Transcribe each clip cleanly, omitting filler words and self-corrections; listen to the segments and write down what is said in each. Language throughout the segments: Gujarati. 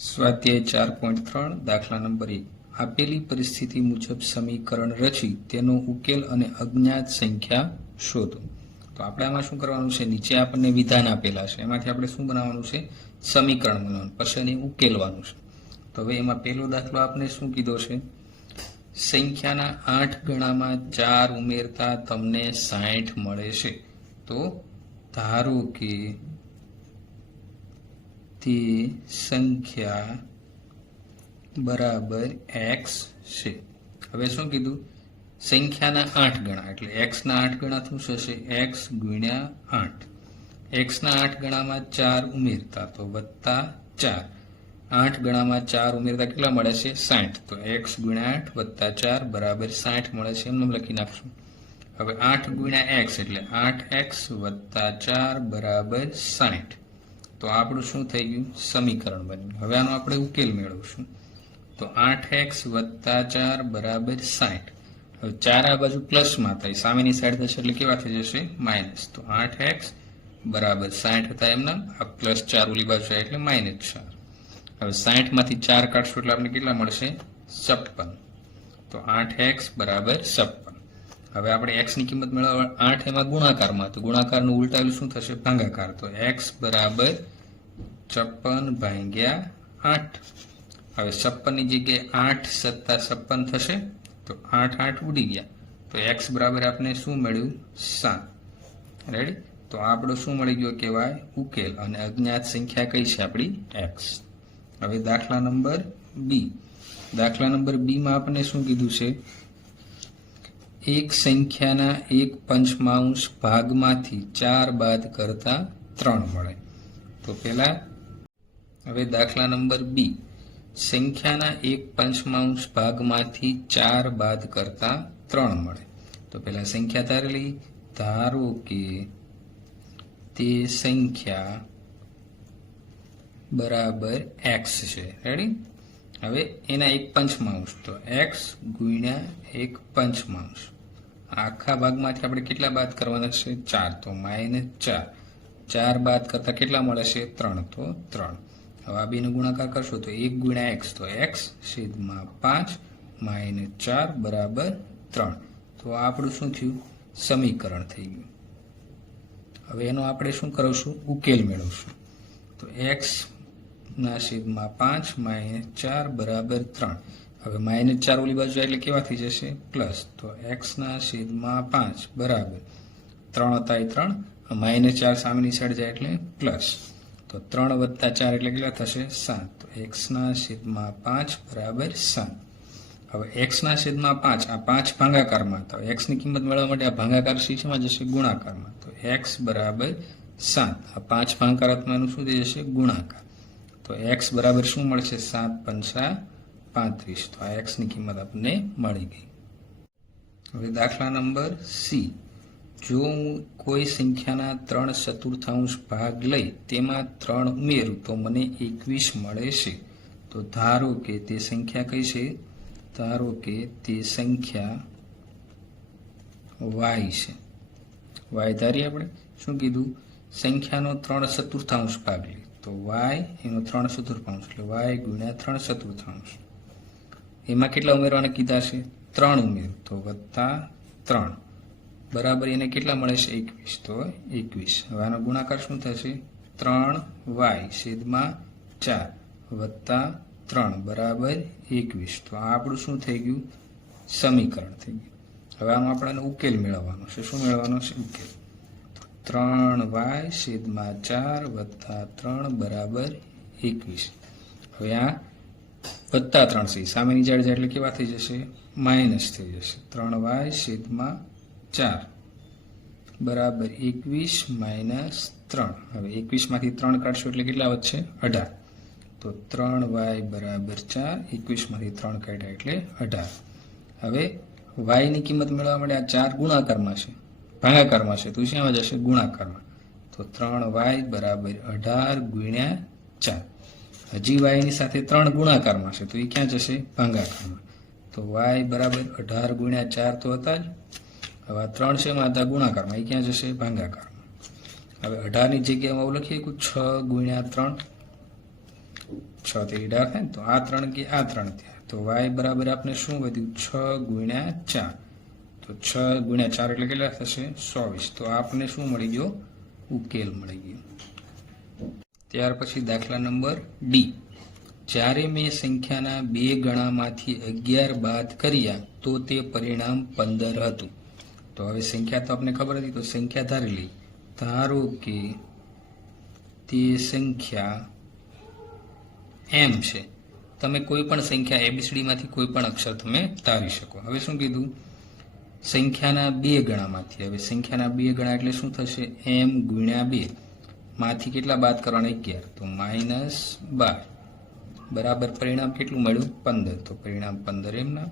સ્વાધ્યાય 4.3 દાખલા નંબર 1 આપેલી પરિસ્થિતિ મુજબ સમીકરણ રચી તેનો ઉકેલ અને અજ્ઞાત સંખ્યા શોધો। તો આપણે આમાં શું કરવાનું છે, નીચે આપણને વિધાન આપેલા છે, એમાંથી આપણે શું બનાવવાનું છે, સમીકરણ બનાવવાનું, પછી એને ઉકેલવાનું છે। તો હવે એમાં પહેલો દાખલો આપણે શું કીધો છે, સંખ્યાના 8 ગણામાં 4 ઉમેરતા તમને 60 મળે છે। તો ધારો કે તે સંખ્યા બરાબર x છે। હવે શું કીધું, સંખ્યાના 8 ગણા એટલે x ના 8 ગણા શું થશે, x ગુણ્યા 8। x ના 8 ગણામાં 4 ઉમેરતા તો વત્તા 4, 8 ગણામાં 4 ઉમેરતા કેટલા મળે છે, 60। તો x ગુણ્યા 8 વત્તા 4 બરાબર 60 મળે છે, એમને લખી નાખશું। હવે 8 ગુણ્યા x એટલે 8x વત્તા 4 બરાબર 60। તો આપણું શું થઈ ગયું, સમીકરણ બન્યું। હવે આનો આપણે ઉકેલ મેળવશું। તો 8x વત્તા 4 બરાબર 60। હવે 4 આ બાજુ પ્લસમાં થાય, સામેની સાઈડ થશે એટલે કેવા થઈ જશે, માઇનસ। તો 8x બરાબર 60 હતા એમના, આ પ્લસ 4 ઓલી બાજુ જાય એટલે માઇનસ 4। હવે 60 માંથી 4 કાઢશું એટલે આપણે કેટલા મળશે, 56। તો 8x બરાબર 56। હવે આપણે x ની કિંમત મેળવવા, 8 એમાં ગુણાકારમાં, તો ગુણાકારનું ઉલટાવેલું શું થશે, ભાગાકાર। તો x બરાબર 56 ભાગ્યા 8। હવે 56 ની જગ્યાએ 8 સત્તા 56 થશે, તો 8 8 ઉડી ગયા, તો x બરાબર આપણે શું મળ્યું, 7। રેડી, તો આપણો શું મળી ગયો કહેવાય, ઉકેલ, અને અજ્ઞાત સંખ્યા કઈ છે આપણી, x। હવે દાખલા નંબર બી। દાખલા નંબર બી માં આપણે શું કીધું છે, એક સંખ્યાના 1/5 ભાગમાંથી 4 બાદ કરતા 3 મળે। તો પહેલા હવે દાખલા નંબર બી, સંખ્યાના 1/5 ભાગમાંથી 4 બાદ કરતા 3 મળે। તો પહેલા સંખ્યા ધારેલી, ધારો કે તે સંખ્યા બરાબર x છે। રેડી, હવે એના 1/5 તો x ગુણ્યા 1/5, આખા ભાગમાંથી આપણે કેટલા બાદ કરવાના છે, 4, તો -4। 4 બાદ કરતા કેટલા મળે છે, 3, તો 3। હવે આ બેનો ગુણાકાર કરશો તો 1 ગુણ્યા x, તો x છેદમાં 5 -4 બરાબર 3। તો આપણું શું થયું, સમીકરણ થઈ ગયું। હવે એનો આપણે શું કરશું, ઉકેલ મેળવશું। તો x ના છેદમાં 5 -4 બરાબર 3। હવે -4 ઓલી બાજુ એટલે કેવા થઈ જશે, પ્લસ। તો x ના છેદમાં 5 બરાબર 3 થાય 3, -4 સામેની સાઈડ જાય એટલે પ્લસ। તો 3 વત્તા 4 એટલે કેટલા થશે, 7। તો x ના છેદમાં 5 બરાબર 7। હવે x ના છેદમાં 5, આ 5 ભાગાકારમાં, તો x ની કિંમત મેળવવા માટે આ ભાગાકાર શેમાં જશે, ગુણાકારમાં। તો x બરાબર 7, આ 5 ભાગાકારમાં શું થઈ જશે, ગુણાકાર। તો x બરાબર શું મળશે, 7 × 5 = 35। તો આ x ની કિંમત આપણને મળી ગઈ। હવે દાખલા નંબર સી, જો હું કોઈ સંખ્યાના 3/4 ભાગ લઈ તેમાં 3 ઉમેરું તો મને 21 મળે છે। તો ધારો કે તે સંખ્યા કઈ છે, ધારો કે તે સંખ્યા y છે। y ધારી આપણે, શું કીધું, સંખ્યાનો 3/4 ભાગ લે, તો y એનો 3/4 એટલે y ગુણ્યા 3/4। એમાં કેટલા ઉમેરવાના કીધા છે, 3 ઉમેર, તો વત્તા 3 બરાબર એને કેટલા મળે છે, 21। તો 21। હવે આનો ગુણાકાર શું થશે, 3y છેદમાં 4 વત્તા 3 બરાબર 21। તો આ આપણું શું થઈ ગયું, સમીકરણ થઈ ગયું। હવે આમાં આપણે ઉકેલ મેળવવાનો છે, શું મેળવવાનો છે, ઉકેલ। 3y છેદમાં 4 વત્તા 3 બરાબર 21। હવે આ વત્તા 3 છે, સામેની સાઈડ જાય એટલે કેવા થઈ જશે, માઇનસ થઈ જશે। 3y છેદમાં 4 બરાબર 21 - 3। હવે 21 માંથી 3 કાઢશો એટલે કેટલા વધશે, 18। તો 3y બરાબર 4, 21 માંથી 3 કાઢ્યા એટલે 18। હવે y ની કિંમત મેળવવા માટે આ 4 ગુણાકારમાં છે, ભાગાકારમાં છે, તો શેમાં જશે, ગુણાકારમાં। તો 3y બરાબર 18 ગુણ્યા 4। હજી y ની સાથે 3 ગુણાકારમાં છે, તો એ ક્યાં જશે, ભાગાકારમાં। તો y બરાબર 18 ગુણ્યા 4 તો હતા જ, હવે આ 3 છે એમાં હતા ગુણાકારમાં, એ ક્યાં જશે, ભાગાકારમાં। હવે 18 ની જગ્યાએ આવું લખીએ કે 6 ગુણ્યા 3, 6 તેરી 18 થાય ને, તો આ 3 કે આ 3 થયા, તો y બરાબર આપણે શું વધ્યું 6 ગુણ્યા 4, તો 6 ગુણ્યા 4 એટલે કેટલા થશે 24, તો આપણને શું મળી ગયો ઉકેલ મળી ગયો. ત્યાર પછી દાખલા નંબર ડી. જ્યારે મેં સંખ્યાના 2 ગણામાંથી 11 બાદ કર્યા તો તે પરિણામ 15 હતું. તો હવે સંખ્યા તો આપણે ખબર હતી, તો સંખ્યા ધારી લઈ. ધારો કે તે સંખ્યા એમ છે. તમે કોઈ પણ સંખ્યા એબીસીડીમાંથી કોઈ પણ અક્ષર તમે ધારી શકો. હવે શું કીધું સંખ્યાના 2 ગણામાંથી. હવે સંખ્યાના 2 ગણા એટલે શું થશે m ગુણ્યા 2 માંથી કેટલા બાદ કરવાના 11, તો -12 બરાબર પરિણામ કેટલું મળ્યું 15, તો પરિણામ 15 એમના.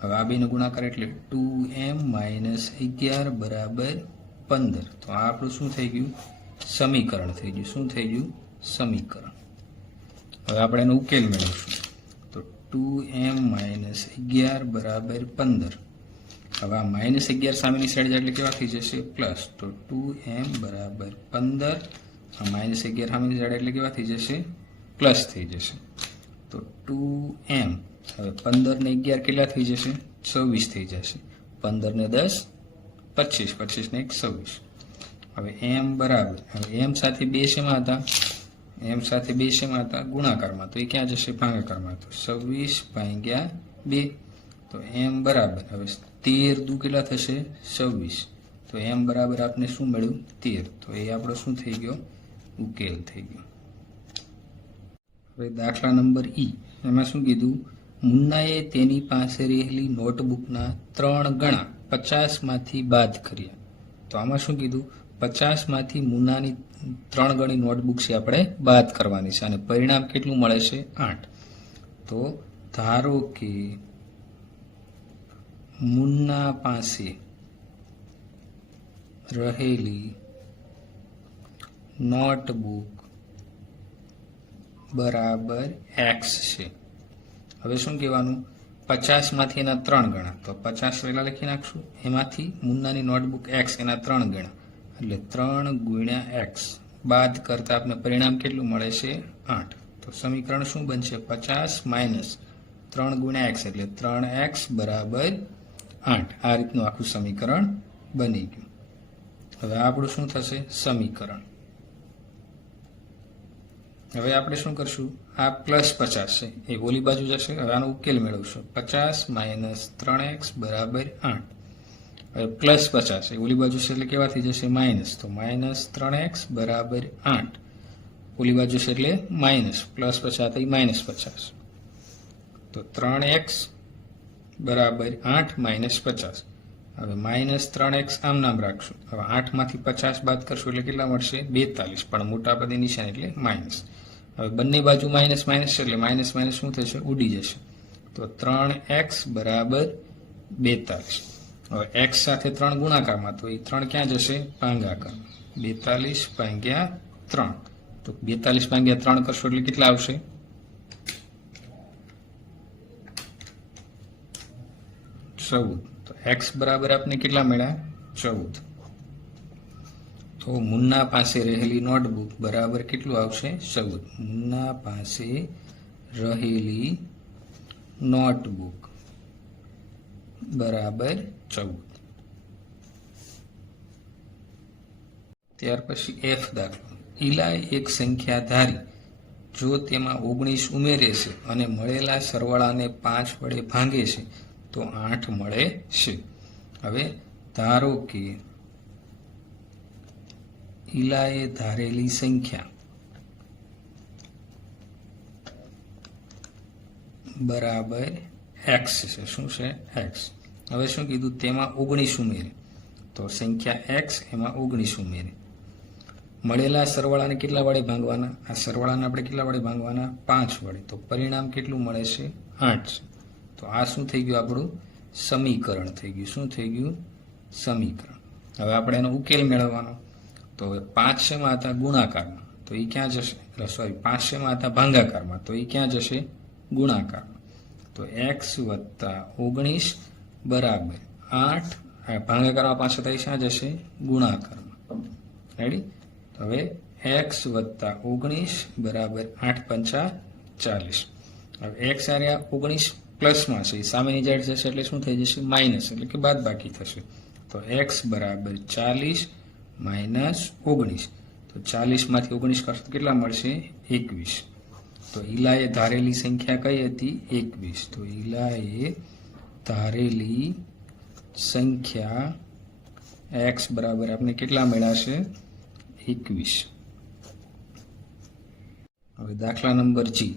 હવે આ બેનો ગુણાકાર એટલે 2m - 11 બરાબર 15, તો આ આપણું શું થઈ ગયું સમીકરણ થઈ ગયું. શું થઈ ગયું સમીકરણ. હવે આપણે એનો ઉકેલ મેળવીશું, તો 2m - 11 બરાબર 15. હવે આ -11 સામેની સાઈડ જાય એટલે કેવા થઈ જશે પ્લસ, તો 2m બરાબર 15, આ -11 સામેની સાઈડ એટલે કેવા થઈ જશે પ્લસ થઈ જશે, તો 2m. હવે 15 ને 11 કેટલા થઈ જશે 24 થઈ જશે, 15 ને 10 25, 25 ને 1 26. હવે m બરાબર, હવે m સાથે 2 શેમાં હતા m સાથે 2 શેમાં હતા ગુણાકારમાં, તો એ ક્યાં જશે ભાગાકારમાં, તો 26 ભાગ્યા 2, તો m બરાબર હવે 13 દુ કેટલા થશે 26, તો m બરાબર આપણે શું મળ્યું 13, તો એ આપણો શું થઈ ગયો ઉકેલ થઈ ગયો. હવે દાખલા નંબર ઈ. એમાં શું કીધું મુન્નાએ તેની પાસે રહેલી નોટબુકના 3 ગણા 50 માંથી બાદ કર્યા. તો આમાં શું કીધું 50 માંથી મુન્નાની 3 ગણી નોટબુક છે આપણે બાદ કરવાની છે અને પરિણામ કેટલું મળે છે 8. તો ધારો કે મુન્ના પાસે રહેલી નોટબુક બરાબર x છે. હવે શું કહેવાનું 50 માંથી એના 3 ગણા, તો 50 પહેલા લખી નાખશું, એમાંથી મુન્નાની નોટબુક x એના 3 ગણા એટલે 3 ગુણ્યા x બાદ કરતા આપણે પરિણામ કેટલું મળે છે 8. તો સમીકરણ શું બનશે 50 માઇનસ 3 ગુણ્યા x એટલે 3x બરાબર 8. આ રીતનું આખું સમીકરણ બની ગયું. હવે આપણું શું થશે સમીકરણ. હવે આપણે શું કરશું આ +50 છે એ ઓલી બાજુ જશે. હવે આનો ઉકેલ મેળવશું 50 માઇનસ 3x બરાબર 8. હવે +50 છે ઓલી બાજુ છે એટલે કેવા થઈ જશે માઇનસ, તો -3x બરાબર 8. ઓલી બાજુ છે એટલે માઇનસ, +50 થઈ -50, તો 3x બરાબર 8 -50. હવે -3x આમ નામ રાખશું. હવે 8 માંથી 50 બાદ કરશું એટલે કેટલા મળશે 42, પણ મોટા પદે નિશાન એટલે માઇનસ. હવે બંને બાજુ માઇનસ માઇનસ છે એટલે માઇનસ માઇનસ શું થશે ઉડી જશે, તો 3x બરાબર 42. હવે x સાથે 3 ગુણાકારમાં, તો એ 3 ક્યાં જશે ભાગાકારમાં, 42 ભાગ્યા 3, તો 42 ભાગ્યા 3 કરશો એટલે કેટલા આવશે 14. તો x બરાબર આપને કેટલા મળ્યા 14. તો મુન્ના પાસે રહેલી નોટબુક બરાબર કેટલું આવશે 14. મુન્ના પાસે રહેલી નોટબુક બરાબર 14. ત્યાર પછી f દાખલો. ઈલાએ એક સંખ્યા ધારી, જો તેમાં 19 ઉમેરે છે અને મળેલા સરવાળાને 5 વડે ભાંગે છે તો 8 મળે છે. હવે ધારો કે ઈલાએ ધારેલી સંખ્યા બરાબર x છે. શું છે x. હવે શું કીધું તેમાં 19 ઉમેરે, તો સંખ્યા x એમાં 19 ઉમેરે. મળેલા સરવાળાને કેટલા વડે ભાંગવાના, આ સરવાળાને આપણે કેટલા વડે ભાંગવાના 5 વડે, તો પરિણામ કેટલું મળે છે 8 છે. તો આ શું થઈ ગયું આપણું સમીકરણ થઈ ગયું. શું થઈ ગયું સમીકરણ. હવે આપણે એનો ઉકેલ મેળવવાનો, તો હવે 5 શેમાં હતા ગુણાકારમાં, તો એ ક્યાં જશે, સોરી 5 શેમાં હતા ભાગાકારમાં, તો એ ક્યાં જશે ગુણાકારમાં. તો x વત્તા 19 બરાબર 8, ભાગાકારમાં 5 હતા એ ક્યાં જશે ગુણાકારમાં. રેડી. હવે x વત્તા 19 બરાબર 8 પંચા 40. હવે એક્સ આર્યા 19 પ્લસમાં છે, સામેની સાઈડ જશે એટલે શું થઈ જશે? માઇનસ, એટલે કે બાદ બાકી થશે. તો એક્સ બરાબર 40 માઇનસ 19. તો 40 માંથી 19 કરશો તો કેટલા મળશે? 21. તો ઈલાએ ધારેલી સંખ્યા કઈ હતી? 21. તો ઈલાએ ધારેલી સંખ્યા એક્સ બરાબર આપણે કેટલા મળ્યા છે? 21. હવે દાખલા નંબર જી.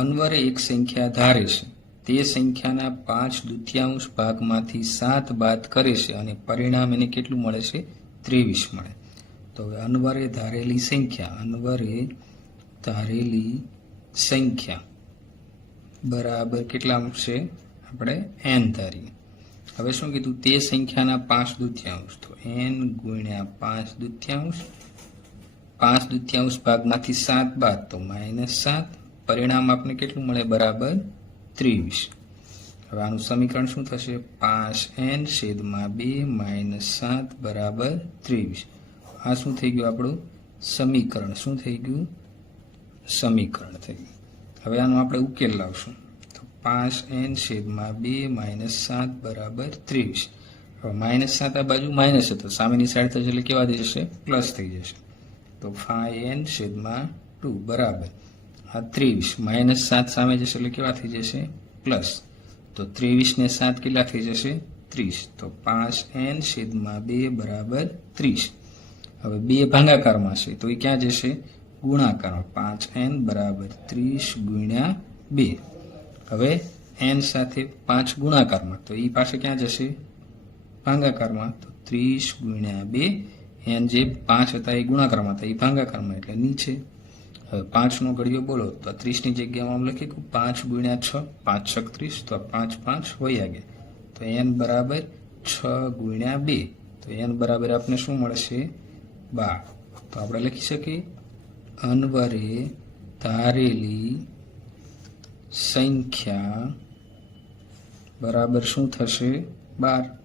અનવરે એક સંખ્યા ધારે છે, તે સંખ્યાના 5/2 ભાગમાંથી 7 બાદ કરે છે અને પરિણામ એને કેટલું મળે છે? 23 મળે. તો હવે અનવરે ધારેલી સંખ્યા બરાબર કેટલા છે? આપણે n ધારીએ. હવે શું કીધું? તે સંખ્યાના 5/2. તો n ગુણ્યા 5/2. 5/2 ભાગમાંથી 7 બાદ તો -7. પરિણામ આપણે કેટલું મળે? બરાબર 23. હવે આનું સમીકરણ શું થશે? 5n/2 - 7 બરાબર 23. આ શું થઈ ગયું? આપણું સમીકરણ. શું થઈ ગયું? સમીકરણ થઈ ગયું. હવે આનો આપણે ઉકેલ લાવશું. તો 5n/2 - 7 બરાબર 23. હવે -7 આ બાજુ માઇનસ છે, તો સામેની સાઈડ થશે એટલે કેવા થઈ જશે? પ્લસ થઈ જશે. તો 5n/2 બરાબર આ 23 -7 સામે જશે એટલે કેવા થઈ જશે? પ્લસ. તો 23 ને 7 કેટલા થઈ જશે? 30. તો 5n/2 બરાબર 30. હવે 2 ભાગાકારમાં છે તો એ ક્યાં જશે? ગુણાકારમાં. 5n બરાબર 30 ગુણ્યા 2. હવે n સાથે 5 ગુણાકારમાં, તો એ પાસે ક્યાં જશે? ભાગાકારમાં. તો 30 ગુણ્યા 2. n જે 5 હતા એ ગુણાકારમાં હતા, એ ભાગાકારમાં એટલે નીચે. હવે 5 નો ઘડિયો બોલો તો 30 ની જગ્યામાં લખી 5 ગુણ્યા 6, 5 × 30. તો 5 5 વયા ગયા. તો n બરાબર 6 ગુણ્યા 2. તો n બરાબર આપણે શું મળશે? 12. તો આપણે લખી શકીએ અનવરે ધારેલી સંખ્યા બરાબર શું થશે? 12.